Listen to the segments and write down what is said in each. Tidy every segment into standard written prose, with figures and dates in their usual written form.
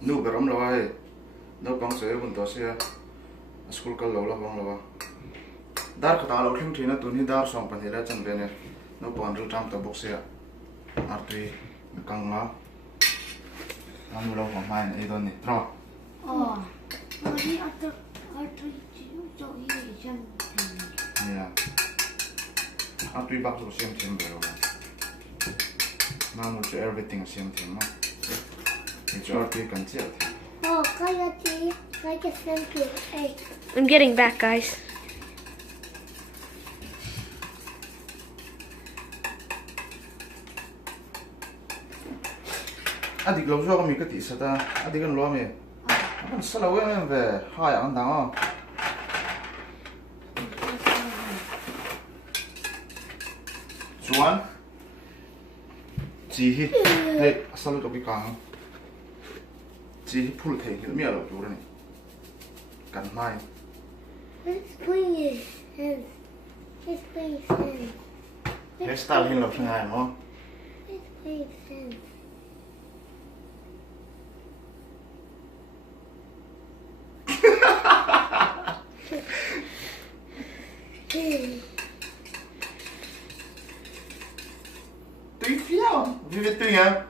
nu berom lo ai no pang se bun to se school kal lo la bang lo dar khata lo thim thina tu ni dar song pan hira chang bene no pang ru tam ta bok se artri kang ma am lo ma mai ai don ni tro Mari artri cho hi chang ya artri bak so sem sem bero ma mu cho everything sem sem ma it's artri kan che Oh, kaya send to egg. I'm getting back, guys. Adik lo so kami kati sata adik kan lo me kan sala we me ve hai an dang chuan chi hi hei asalu to bi kang chi hi phul thei hil mi alo tur ni kan mai Let's clean his hands. Let's clean his hands. hairstyle hin lo thngai mo Let's clean his hands. tùy phiêu vì việc tùy hả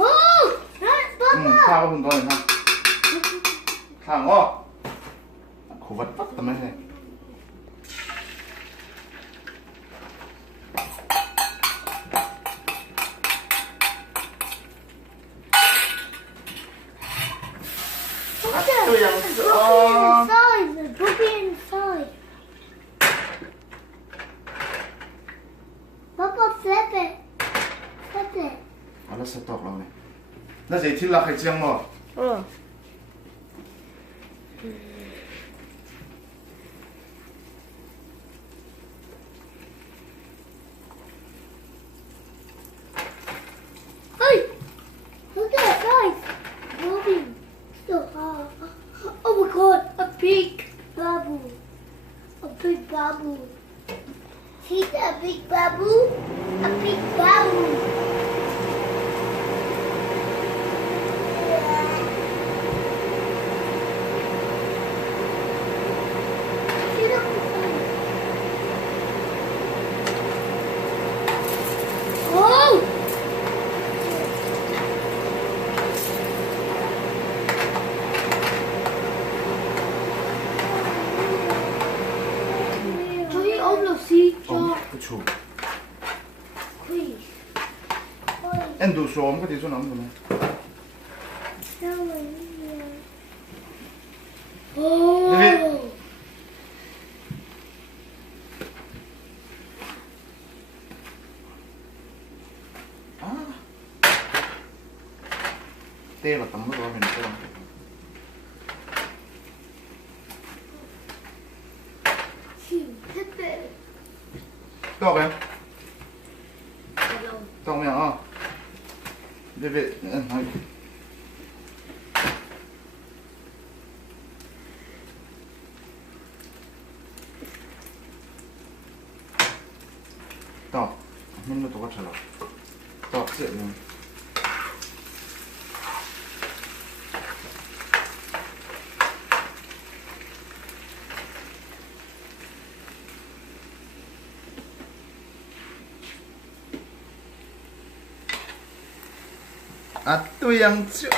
Oh, Papa. tha có bùn to này ha thằng ngó khổ vật bắt tầm này tôi rằng Inside, put it inside. Papa, flip it. Flip it. nó sẽ tọt vào này nó sẽ thiết là khai chiang mà Oh. Hey, look at that, guys. Moving. So, oh my God, a big bubble. A big bubble. See that big bubble? A big bubble. See that? Oh! 저희 엄마씨 저 cái chủ quiz. em đủ số cái gì cho nó không Oh. à tê là tấm cái đó mình sẽ làm to em to mẹ à về nói to mình nó 똑같아 to dễ luôn à tôi yang chưa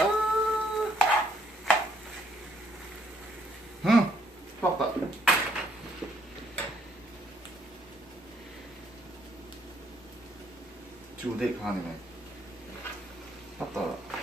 bóc tận chủ đề khá này bóc tận